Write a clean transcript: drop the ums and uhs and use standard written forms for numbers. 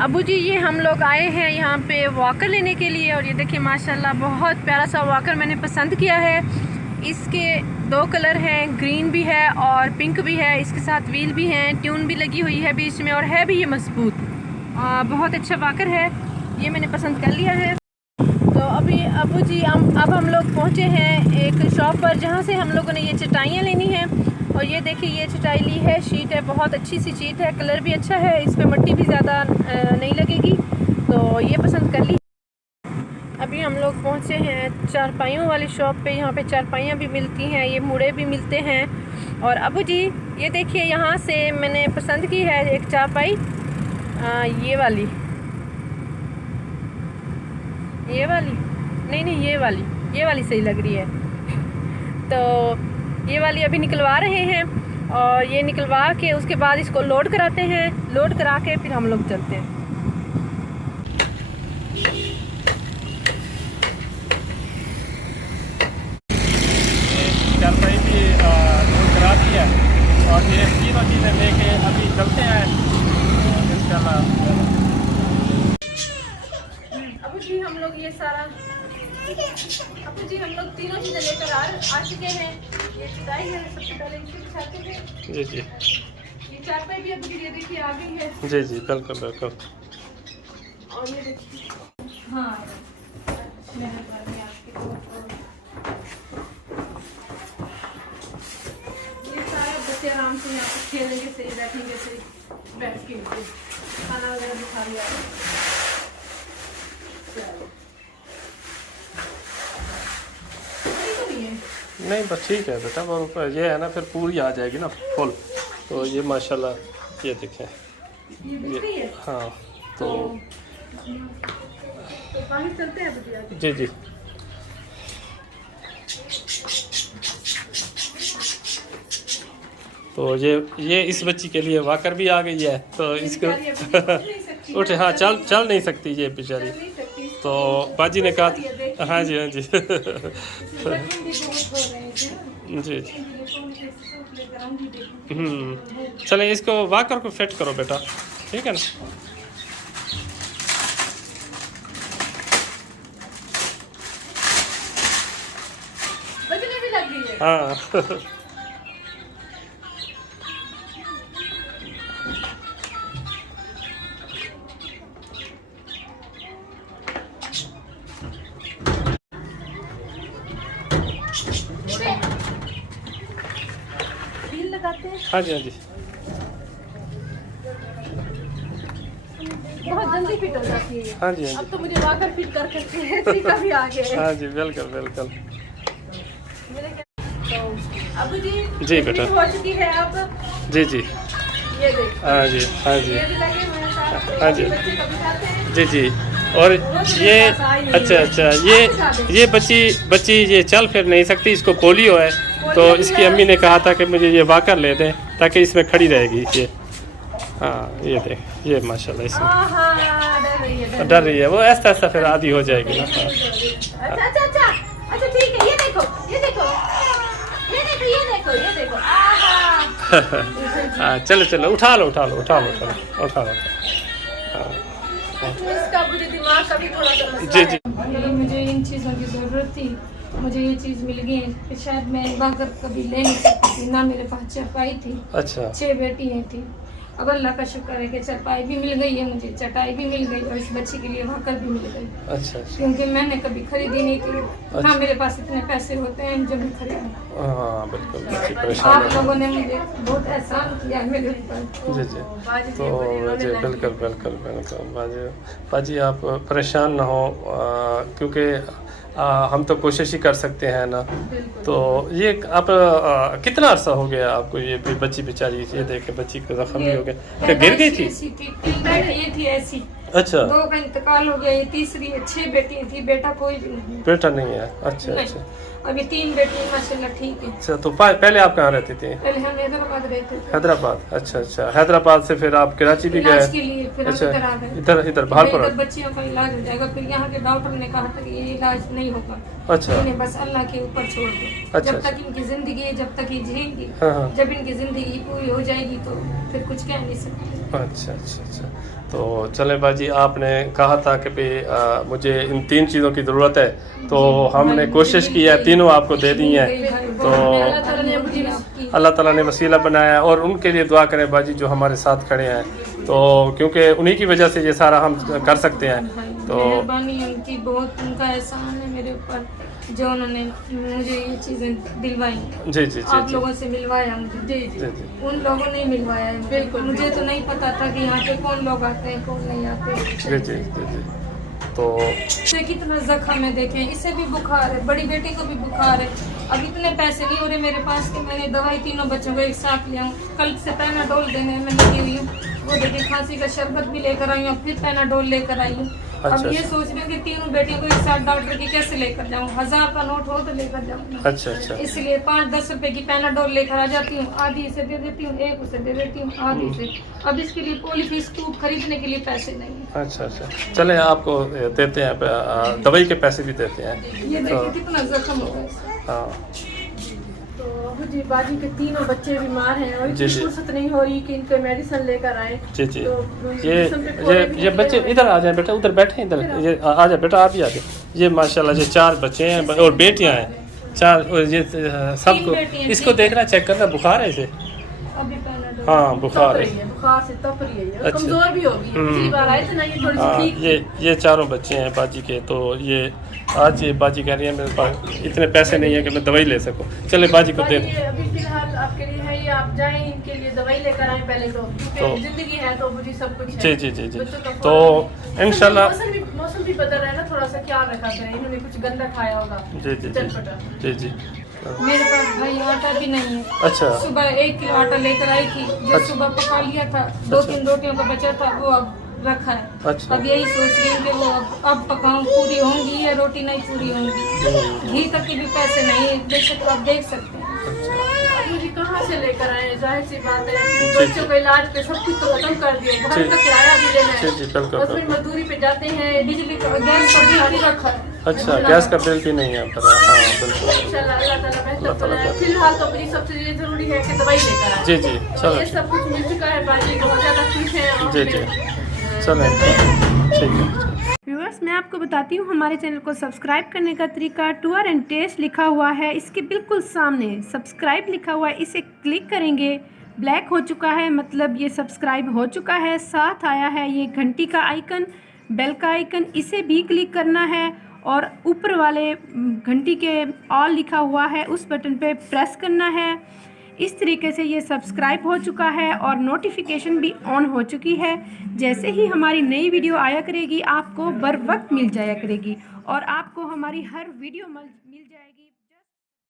अबू जी ये हम लोग आए हैं यहाँ पे वॉकर लेने के लिए और ये देखिए माशाल्लाह बहुत प्यारा सा वॉकर मैंने पसंद किया है। इसके 2 कलर हैं, ग्रीन भी है और पिंक भी है। इसके साथ व्हील भी हैं, ट्यून भी लगी हुई है बीच में और है भी ये मजबूत। बहुत अच्छा वॉकर है, ये मैंने पसंद कर लिया है। तो अभी अबू जी अब हम लोग पहुँचे हैं एक शॉप पर जहाँ से हम लोगों ने ये चटाइयाँ लेनी हैं। और ये देखिए ये चटाई ली है, शीट है, बहुत अच्छी सी शीट है, कलर भी अच्छा है, इस पर मिट्टी भी ज़्यादा नहीं लगेगी, तो ये पसंद कर ली। अभी हम लोग पहुँचे हैं चारपाइयों वाली शॉप पे। यहाँ पे चारपाइयाँ भी मिलती हैं, ये मुड़े भी मिलते हैं। और अबू जी ये देखिए यहाँ से मैंने पसंद की है एक चारपाई, ये वाली नहीं ये वाली सही लग रही है। तो ये वाली अभी निकलवा रहे हैं और ये निकलवा के उसके बाद इसको लोड कराते हैं। लोड करा के फिर हम लोग चलते हैं। चारपाई भी लोड करा दी है और ये तीनों चीज़ें लेके अभी चलते हैं इंशाल्लाह। अबू जी हम लोग ये सारा तीनों चीज़ें लेकर आ चुके हैं। ये चटाई है, सबसे पहले इसे बिछाते हैं। जी जी, ये चारपाई भी अभी ये देखिए आ गई है। जी जी, बिल्कुल बिल्कुल। और ये देखिए हाँ मेहरबानी आपकी। ये सारे बच्चे आराम से यहाँ पे खेलेंगे, सही बैठेंगे, सही बैठ के खाना वगैरह भी खा लिया। नहीं बस ठीक है बेटा, वो ये है ना फिर पूरी आ जाएगी ना फुल। तो ये माशाल्लाह ये देखें ये हाँ तो बाहर चलते हैं भैया। जी जी, तो ये इस बच्ची के लिए वाकर भी आ गई है, तो इसको उठे हाँ चल नहीं सकती ये बेचारी। तो बाजी ने कहा हाँ जी हाँ जी जी जी चले इसको वाकर को फिट करो बेटा, ठीक है ना। बजने भी लग गई है। हाँ हाँ जी हाँ जी, बहुत जल्दी फिट हो जाती है। हाँ जी हाँ जी, अब तो मुझे वाकर फिट कर करके का भी आ गया। हाँ जी बिल्कुल बिल्कुल। तो अबू जी जी बेटा हो चुकी है अब। जी जी, ये देखो हाँ जी हाँ जी ये भी लगे हुए हैं साथ। हाँ जी बच्चे कभी जाते हैं। जी जी। और ये अच्छा ये बच्ची ये चल फिर नहीं सकती, इसको पोलियो है। तो इसकी अम्मी ने कहा था कि मुझे ये वाकर ले दें ताकि इसमें खड़ी रहेगी ये। हाँ ये देख ये माशाल्लाह इसमें डर रही है वो, ऐसा ऐसा फिर आदी हो जाएगी ना। अच्छा ठीक है, ये देखो हाँ चलो उठा लो इसका मुझे दिमाग का भी थोड़ा सा मसला जी है। जी मुझे इन चीज़ों की ज़रूरत थी, मुझे ये चीज़ मिल गई कि शायद मैं वाकर कभी ले नहीं सकती थी ना, मेरे पास चरपाई थी। अच्छा 6 बेटियाँ थी। अब अल्लाह का शुक्र है कि चरपाई भी मिल गई है, मुझे चटाई भी मिल गई और इस बच्ची के लिए वाकर भी मिल गई। अच्छा क्योंकि मैंने कभी खरीदी नहीं थी ना, मेरे पास इतने पैसे होते हैं जो मैं खरीदूं। हाँ बिल्कुल बच्ची आप परेशान है। लोगों ने मुझे बहुत एहसान किया मेरे ऊपर। जी जी, तो जी बिल्कुल बाजी आप परेशान ना हो, क्योंकि हम तो कोशिश ही कर सकते हैं ना। तो ये आप कितना अरसा हो गया आपको ये बच्ची बेचारी, ये देखे बच्ची का जख्म भी हो गया, क्या गिर गई थी? ये थी ऐसी। अच्छा 2 का इंतकाल हो गया, ये तीसरी है। 6 बेटियां थी, बेटा कोई भी नहीं। बेटा नहीं है? अच्छा अभी 3 बेटियां माशाल्लाह ठीक है। अच्छा, तो पहले आप कहाँ रहती थी? पहले हम हैदराबाद रहते थे। हैदराबाद, अच्छा हैदराबाद से फिर आप कराची भी गए? के लिए फिर हम इधर आ गए। इधर भालपुर बच्चियों का इलाज हो जाएगा। फिर यहाँ के डॉक्टर ने कहा था कि ये इलाज नहीं होगा। अच्छा, इन्हें बस अल्लाह के ऊपर छोड़ दो। अच्छा, जब तक इनकी जिंदगी है, जब तक ये जिएंगी, हाँ। जब इनकी जिंदगी पूरी हो जाएगी तो फिर कुछ कह नहीं सकते। अच्छा तो चले बाजी, आपने कहा था कि भाई मुझे इन 3 चीज़ों की ज़रूरत है, तो हमने कोशिश की है, तीनों आपको दे दी हैं। तो अल्लाह ताला ने वसीला बनाया, और उनके लिए दुआ करें बाजी जो हमारे साथ खड़े हैं, तो क्योंकि उन्हीं की वजह से ये सारा हम कर सकते हैं। तो मेहरबानी उनकी, बहुत उनका एहसान है मेरे ऊपर जो उन्होंने मुझे ये चीज़ें दिलवाई। जी जी जी आप जी लोगों से मिलवाया मुझे। जी जी जी जी उन लोगों ने मिलवाया है मुझे। बिल्कुल। मुझे तो नहीं पता था कि यहाँ पे कौन लोग आते हैं कौन नहीं आते। जी जी जी जी। तो इसे कितना जख्म है देखें, इसे भी बुखार है, बड़ी बेटी को भी बुखार है। अब इतने पैसे नहीं हो रहे मेरे पास कि मैंने दवाई तीनों बच्चों को एक साथ ले आऊँ। कल से पैनाडोल देने में लगी हुई हूँ, वो देखिए खांसी का शरबत भी लेकर आई हूँ, फिर पैनाडोल लेकर आई हूँ। अब अच्छा, ये अच्छा। सोच रही हूँ कि तीनों बेटियों को एक साथ डॉक्टर की कैसे लेकर जाऊँ। 1000 का नोट हो तो लेकर जाऊँ। अच्छा अच्छा इसलिए 5-10 रुपए की पैनाडोल लेकर आ जाती हूँ, आधी इसे दे देती हूँ, एक उसे दे देती हूँ, आधी से। अब इसके लिए पॉलीफीस ट्यूब खरीदने के लिए पैसे नहीं है। अच्छा अच्छा, चले आपको देते हैं, दवाई के पैसे भी देते हैं। ये देखिए कितना जख्म हो गया। हाँ तो अबू जी बाजी के तीनों बच्चे बीमार हैं और जी, इतनी जी। फुर्सत नहीं हो रही कि इनके मेडिसिन लेकर आए। जी जी। तो ये जिस्म पे कोई भी ये नहीं बच्चे लगे इधर आ जाए बेटा, उधर बैठे इधर, ये आ जाए बेटा, आप भी आ जाए। ये माशाल्लाह ये 4 बच्चे हैं और बेटियां हैं 4, और ये सबको बेटियां, इसको देखना, चेक करना, बुखार है इसे। अभी पैनाडोल। हाँ तप बुखार रही है। है, बुखार से तप रही है और अच्छा। कमजोर भी हो गई है। पिछली बार आए थे ना, ये थोड़ी सी हाँ, ठीक थी। ये 4 बच्चे हैं बाजी के। तो ये आज ये बाजी कह रही है मेरे पास इतने पैसे नहीं है कि मैं दवाई ले सकूं। चले बाजी को बाजी दे। ये अभी फिलहाल आपके लिए है, ये आप जाएं इनके लिए दवाई लेकर आए पहले तो, क्योंकि जिंदगी है तो मुझे सब कुछ है। जी जी जी जी। बच्चों का तो ख्याल- इंशाल्लाह मौसम भी बदल रहा है ना, थोड़ा सा ख्याल रखा करें। इन्होंने कुछ गंदा खाया होगा। जी जी जी चटपटा। जी जी। मेरे पास भाई आटा भी नहीं है। अच्छा सुबह 1 किलो आटा लेकर आई थी, जो अच्छा। सुबह पका लिया था, 2-3 रोटियों का बचा था, वो अब रखा है। अच्छा। अब यही सोच रही हूँ कि वो अब पकाऊं, पूरी होंगी या रोटी नहीं पूरी होंगी। घी तक के भी पैसे नहीं है, बेशक आप देख सकते हैं। मुझे कहाँ से लेकर आए, जाहिर सी बात है। जी, बच्चों के इलाज पे सब कुछ तो खत्म कर दिया, घर जी। का किराया भी देना जी, जी, बिल्कुल, है और फिर बिल्कुल। मजदूरी पे जाते हैं, बिजली का गैस का बिल भी रखा है। अच्छा, गैस का बिल भी नहीं है पर। हाँ बिल्कुल। इंशाल्लाह अल्लाह ताला बेहतर अल्लाह ताला बनाए। फिलहाल तो मुझे सबसे जरूरी है कि दवाई लेकर आए। जी जी तो चलो। ये सब कुछ मिल चुका है बाजी, बहुत ज्यादा खुश है। और जी जी चलें, ठीक है। व्यूअर्स, मैं आपको बताती हूँ हमारे चैनल को सब्सक्राइब करने का तरीका। टूर एंड टेस्ट लिखा हुआ है, इसके बिल्कुल सामने सब्सक्राइब लिखा हुआ है, इसे क्लिक करेंगे। ब्लैक हो चुका है, मतलब ये सब्सक्राइब हो चुका है। साथ आया है ये घंटी का आइकन, बेल का आइकन, इसे भी क्लिक करना है। और ऊपर वाले घंटी के ऑल लिखा हुआ है, उस बटन पे प्रेस करना है। इस तरीके से ये सब्सक्राइब हो चुका है और नोटिफिकेशन भी ऑन हो चुकी है। जैसे ही हमारी नई वीडियो आया करेगी, आपको बर वक्त मिल जाया करेगी और आपको हमारी हर वीडियो मिल जाएगी।